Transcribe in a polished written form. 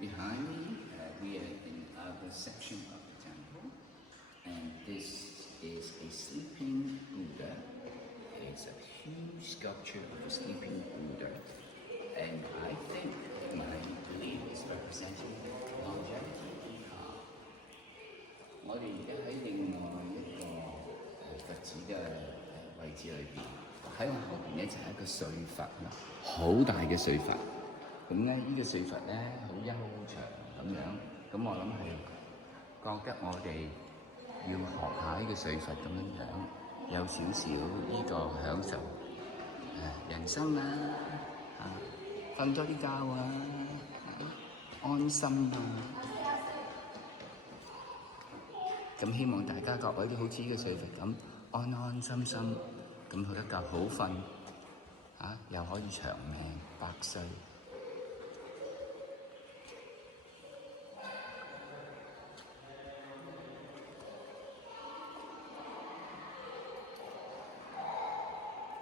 Behind me, we are in other section of the temple, and this is a sleeping Buddha. It's a huge sculpture of a sleeping Buddha, and I think, I believe it's representing longevity. 我哋而家喺另外一個佛寺嘅位置裏邊，喺我後邊咧就係一個睡佛啦，好大嘅睡佛。咁咧呢個睡佛咧好悠長咁樣，咁我諗係覺得我哋要學下呢個睡佛咁樣，有少少呢個享受人生啦，瞓多啲覺啊，安心啊。咁希望大家各位都好似呢個睡佛咁安安心心咁去一覺好瞓，又可以長命百歲。